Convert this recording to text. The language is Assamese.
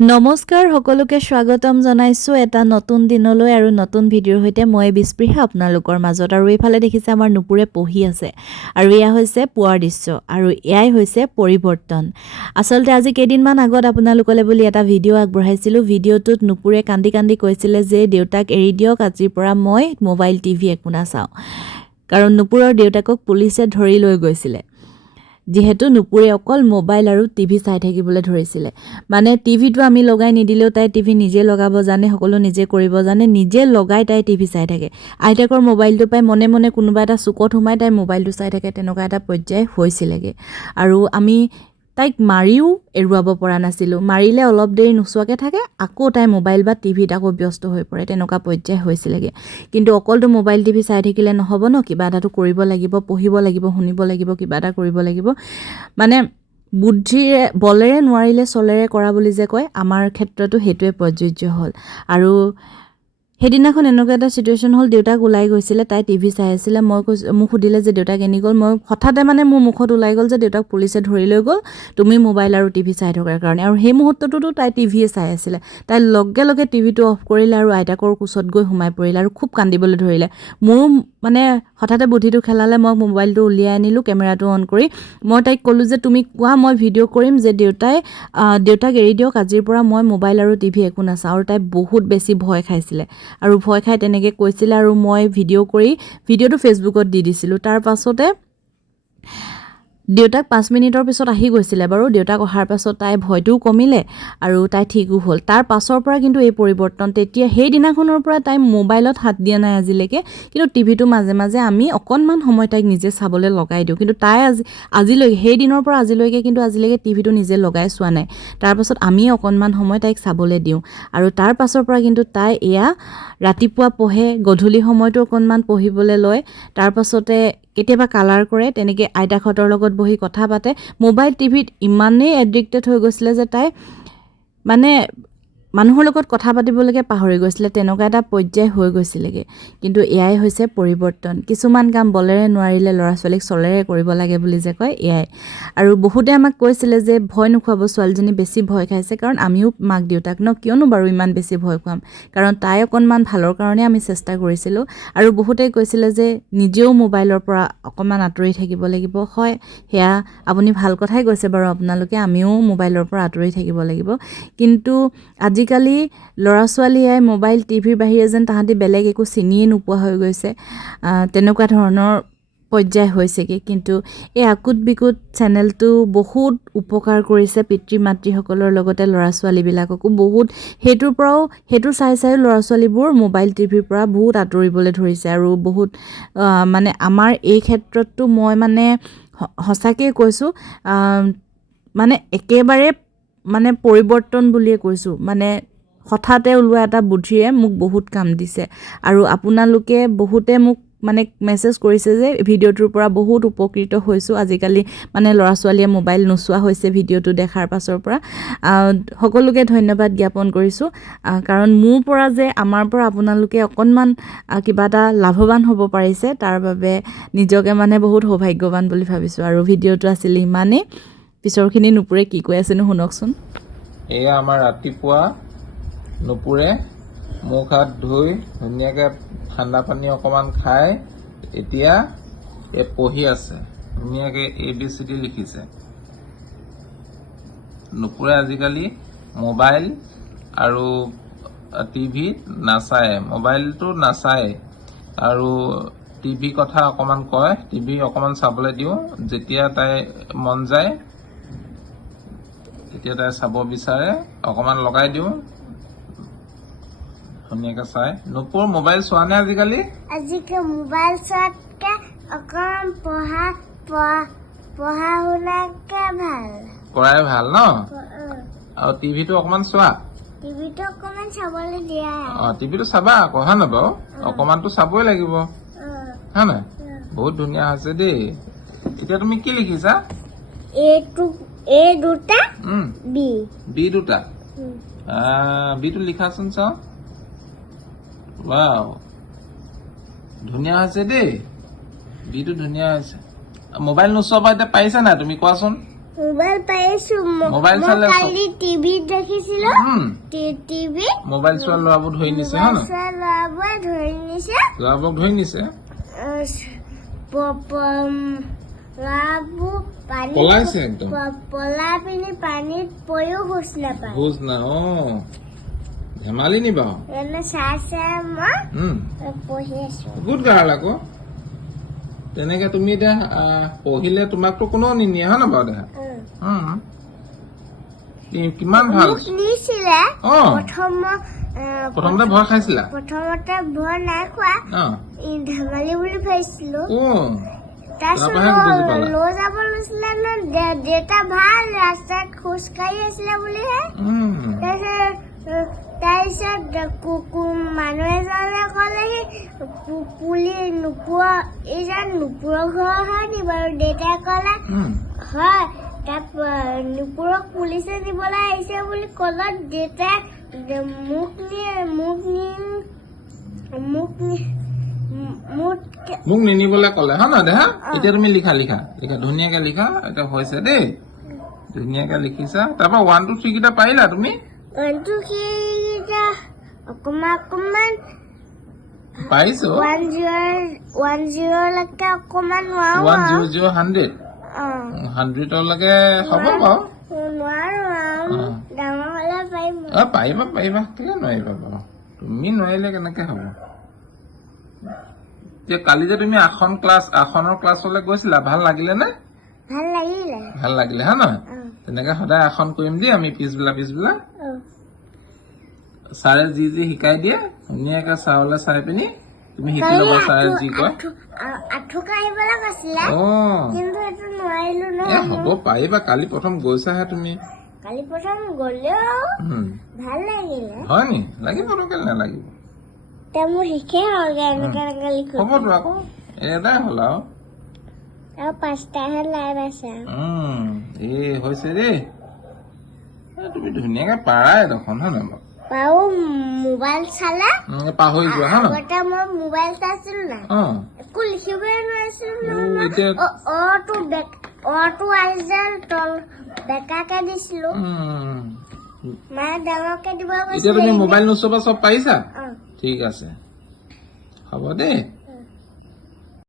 নমস্কাৰ সকলোকে স্বাগতম জনাইছো এটা নতুন দিনলৈ আৰু নতুন ভিডিঅ'ৰ সৈতে মই বিস্পৃহা আপোনালোকৰ মাজত আৰু এইফালে দেখিছে আমাৰ নুপুৰে পঢ়ি আছে আৰু এয়া হৈছে পুৱাৰ দৃশ্য আৰু এয়াই হৈছে পৰিৱৰ্তন আচলতে আজি কেইদিনমান আগত আপোনালোকলৈ বুলি এটা ভিডিঅ' আগবঢ়াইছিলো ভিডিঅ'টোত নুপুৰে কান্দি কান্দি কৈছিলে যে দেউতাক এৰি দিয়ক আজিৰ পৰা মই মোবাইল টিভি একো নাচাওঁ কাৰণ নুপুৰৰ দেউতাকক পুলিচে ধৰি লৈ গৈছিলে যেহেতু নুপুৰে অকল মোবাইল আৰু টিভি চাই থাকিবলৈ ধৰিছিলে মানে টিভিটো আমি লগাই নিদিলেও তাই টিভি নিজে লগাব জানে সকলো নিজে কৰিব জানে নিজে লগাই তাই টিভি চাই থাকে আইতাকৰ মোবাইলটো পাই মনে মনে কোনোবা এটা চুকত সোমাই তাই মোবাইলটো চাই থাকে তেনেকুৱা এটা পৰ্যায় হৈছিলেগে আৰু আমি তাইক মাৰিও এৰুৱাব পৰা নাছিলোঁ মাৰিলে অলপ দেৰি নুচুৱাকৈ থাকে আকৌ তাই মোবাইল বা টিভিত আকৌ ব্যস্ত হৈ পৰে তেনেকুৱা পৰ্যায় হৈছিলেগে কিন্তু অকলটো মোবাইল টিভি চাই থাকিলে নহ'ব ন কিবা এটাটো কৰিব লাগিব পঢ়িব লাগিব শুনিব লাগিব কিবা এটা কৰিব লাগিব মানে বুদ্ধিৰে বলেৰে নোৱাৰিলে চলেৰে কৰা বুলি যে কয় আমাৰ ক্ষেত্ৰতো সেইটোৱে প্ৰযোজ্য হ'ল আৰু সেইদিনাখন এনেকুৱা এটা চিটুৱেশ্যন হ'ল দেউতাক ওলাই গৈছিলে তাই টিভি চাই আছিলে মই মোক সুধিলে যে দেউতাক এনি গ'ল মই হঠাতে মানে মোৰ মুখত ওলাই গ'ল যে দেউতাক পুলিচে ধৰি লৈ গ'ল তুমি মোবাইল আৰু টিভি চাই থকাৰ কাৰণে আৰু সেই মুহূৰ্তটোতো তাই টিভিয়ে চাই আছিলে তাই লগে লগে টিভিটো অফ কৰিলে আৰু আইতাকৰ কোচত গৈ সোমাই পৰিলে আৰু খুব কান্দিবলৈ ধৰিলে মোৰো মানে হঠাতে বুদ্ধিটো খেলালে মই মোবাইলটো উলিয়াই আনিলোঁ কেমেৰাটো অন কৰি মই তাইক ক'লোঁ যে তুমি কোৱা মই ভিডিঅ' কৰিম যে দেউতাক এৰি দিয়ক আজিৰ পৰা মই মোবাইল আৰু টিভি একো নাচাওঁ আৰু তাই বহুত বেছি ভয় খাইছিলে আৰু ভয় খাই তেনেকৈ কৈছিলে আৰু মই ভিডিঅ' কৰি ভিডিঅ'টো ফেচবুকত দি দিছিলোঁ তাৰ পাছতে দেউতাক 5 মিনিটৰ পিছত আহি গৈছিলে বাৰু দেউতাক অহাৰ পাছত তাই ভয়টোও কমিলে আৰু তাই ঠিকো হ'ল তাৰ পাছৰ পৰা কিন্তু এই পৰিৱৰ্তন তেতিয়া সেই দিনাখনৰ পৰা তাই মোবাইলত হাত দিয়া নাই আজিলৈকে কিন্তু টিভিটো মাজে মাজে আমি অকণমান সময় তাইক নিজে চাবলৈ লগাই দিওঁ কিন্তু তাই আজিলৈকে সেই দিনৰ পৰা আজিলৈকে টিভিটো নিজে লগাই চোৱা নাই তাৰপাছত আমি অকণমান সময় তাইক চাবলৈ দিওঁ আৰু তাৰ পাছৰ পৰা কিন্তু তাই এয়া ৰাতিপুৱা পঢ়ে গধূলি সময়তো অকণমান পঢ়িবলৈ লয় তাৰপাছতে কেতিয়াবা কালাৰ কৰে তেনেকৈ আইতাকহঁতৰ লগত বহি কথা পাতে মোবাইল টিভিত ইমানেই এডিক্টেড হৈ গৈছিলে যে তাই মানে মানুহৰ লগত কথা পাতিবলৈকে পাহৰি গৈছিলে তেনেকুৱা এটা পৰ্যায় হৈ গৈছিলেগে কিন্তু এয়াই হৈছে পৰিৱৰ্তন কিছুমান কাম বলেৰে নোৱাৰিলে ল'ৰা ছোৱালীক চলেৰে কৰিব লাগে বুলি যে কয় এয়াই আৰু বহুতে আমাক কৈছিলে যে ভয় নোখোৱাব ছোৱালীজনী বেছি ভয় খাইছে কাৰণ আমিও মাক দেউতাক ন কিয়নো বাৰু ইমান বেছি ভয় খুৱাম কাৰণ তাই অকণমান ভালৰ কাৰণে আমি চেষ্টা কৰিছিলোঁ আৰু বহুতে কৈছিলে যে নিজেও মোবাইলৰ পৰা অকণমান আঁতৰি থাকিব লাগিব হয় সেয়া আপুনি ভাল কথাই কৈছে বাৰু আপোনালোকে আমিও মোবাইলৰ পৰা আঁতৰি থাকিব লাগিব কিন্তু আজিকালি ল'ৰা ছোৱালীয়ে মোবাইল টিভিৰ বাহিৰে যেন তাহাঁতি বেলেগ একো চিনিয়ে নোপোৱা হৈ গৈছে তেনেকুৱা ধৰণৰ পৰ্যায় হৈছেগৈ কিন্তু এই আকুত বিকুত চেনেলটো বহুত উপকাৰ কৰিছে পিতৃ মাতৃসকলৰ লগতে ল'ৰা ছোৱালীবিলাককো বহুত সেইটো চাই ল'ৰা ছোৱালীবোৰ মোবাইল টিভিৰ পৰা বহুত আঁতৰিবলৈ ধৰিছে আৰু বহুত মানে আমাৰ এই ক্ষেত্ৰততো মই মানে সঁচাকৈ কৈছোঁ মানে একেবাৰে মানে পৰিৱৰ্তন বুলিয়ে কৈছোঁ মানে হঠাতে ওলোৱা এটা বুদ্ধিয়ে মোক বহুত কাম দিছে আৰু আপোনালোকে বহুতে মোক মানে মেছেজ কৰিছে যে ভিডিঅ'টোৰ পৰা বহুত উপকৃত হৈছোঁ আজিকালি মানে ল'ৰা ছোৱালীয়ে মোবাইল নোচোৱা হৈছে ভিডিঅ'টো দেখাৰ পাছৰ পৰা সকলোকে ধন্যবাদ জ্ঞাপন কৰিছোঁ কাৰণ আমাৰ পৰা আপোনালোকে অকণমান কিবা এটা লাভৱান হ'ব পাৰিছে তাৰ বাবে নিজকে মানে বহুত সৌভাগ্যৱান বুলি ভাবিছোঁ আৰু ভিডিঅ'টো আছিলে ইমানেই পিছৰখিনি নুপুৰে কি কৈ আছেনো শুনকচোন এয়া আমাৰ ৰাতিপুৱা নুপুৰে মুখ হাত ধুই ধুনীয়াকৈ ঠাণ্ডা পানী অকণমান খাই এতিয়া পঢ়ি আছে ধুনীয়াকৈ ABCD লিখিছে নুপুৰে আজিকালি মোবাইল আৰু টিভিত নাচায় মোবাইলটো নাচায় আৰু টিভি কথা অকণমান কয় টিভি অকণমান চাবলৈ দিওঁ যেতিয়া তাই মন যায় তেতিয়া তাই চাব বিচাৰে অকণমান লগাই দিওঁ ধুনীয়াকৈ চাই নুপুৰ মোবাইল চোৱা নে আজিকালি মোবাইল চোৱাতকে অকণ পঢ়া শুনাকে ভাল পঢ়াই ভাল ন আৰু টিভিটো অকণমান চোৱা টিভিটো অকণমান চাবলৈ দিয়া টিভিটো চাবা আকৌ হয় নাই বাৰু অকণমানতো চাবই লাগিব হয় নাই বহুত ধুনীয়া হৈছে দেই এতিয়া তুমি কি লিখিছা এ দুটা বি দুটা বিটো লিখাচোন চাওঁ ৱাও ধুনীয়া হৈছে দেই বিটো ধুনীয়া হৈছে মোবাইল নোচোৱা এতিয়া পাৰিছা নাই তুমি কোৱাচোন মোবাইল পাইছো মোবাইল মই চালে কালি টিভিত দেখিছিলো টিভি মোবাইল চোৱা ল'ৰাবোৰ ধৰি নিছে হয় ন ল'ৰাবোৰে ধৰি নিছে ল'ৰাবোৰক ধৰি নিছে ল'ৰাবোৰ পানী পলাইছে একদম পলাই পিনি পানীত পৰিও খোজ নাপায় বুজ না ধেমালি নি বাৰু এনে চাই চাই মই পঢ়ি আছো গুড গাৰ্ল আকৌ তেনেকে তুমি এতিয়া পঢ়িলে তোমাকতো কোনেও নিনিয়ে হয় ন বাৰু দেহা কিমান ভাল মোক নিছিলে অ প্ৰথমতে ভয় খাইছিলা প্ৰথমতে ভয় নাই খোৱা অ ধেমালি বুলি ভাবিছিলো অ তাৰপিছত তাৰপৰাহে বুজি পালা। লৈ যাব লৈছিলে ন দেউতা ভাল ৰাস্তাত খোজ কাঢ়ি আছিলে বুলিহে তাৰপিছত মানুহ এজনে ক'লেহি পুলি নুপুৰ এইজন নুপুৰৰ ঘৰ হয় নি বাৰু দেউতাই ক'লে হয় তাত নুপুৰক পুলিচে নিবলৈ আহিছে বুলি ক'লত দেউতাই মোক নিনিবলৈ ক'লে হয় ন দেহা এতিয়া তুমি লিখা ধুনীয়াকে লিখা এতিয়া হৈছে দেই ধুনীয়াকে লিখিছা তাৰপৰা 1 2 3 কেইটা পাৰিলা তুমি অকমান পাৰিছো 1-0 লৈকে অকমান নোৱাৰো 1 0 0 100 100লৈকে হ'ব বাৰু নোৱাৰো ডাঙৰ হলে পাৰিম পাৰিবা কেলে নোৱাৰিবা বাৰু তুমি নোৱাৰিলে কেনেকে হ'ব এতিয়া কালি যে তুমি আসনৰ ক্লাছলৈ গৈছিলা ভাল লাগিলে নে ভাল লাগিলে হয় নহয় তেনেকে সদায় আসন কৰিম দেই আমি পিছবেলা ছাৰে যি শিকাই দিয়ে ধুনীয়াকে ছাৰলৈ চাই পিনি তুমি শিকি ল'বা ছাৰে যি কয় আঁঠু কাঢ়িবলৈ কৈছিলে কিন্তু এইটো নোৱাৰিলো হ'ব পাৰিবা কালি প্ৰথম গৈছাহে তুমি কালি প্ৰথম গলেও ভাল লাগিলে হয় নি লাগিবতো কেলে নালাগিব মোৰ শিকে হলগে এনেকে লিখো হ'বতো আকৌ এটাই হ'ল আৰু 5টাহে লাইভ আছে হৈছে দেই তুমি ধুনীয়াকে পাৰাই দেখোন হয় নহয় বাৰু মোবাইল চালে পাহৰি যোৱা হয় নহয় আগতে মই মোবাইল চাইছিলো না একো লিখিবই নোৱাৰিছিলো অটো আহিছিল তল বেকাকে দিছিলো মায়ে ডাঙৰকে দিব এতিয়া তুমি মোবাইল নোচোবা চব পাৰিছা ঠিক আছে হ'ব দেই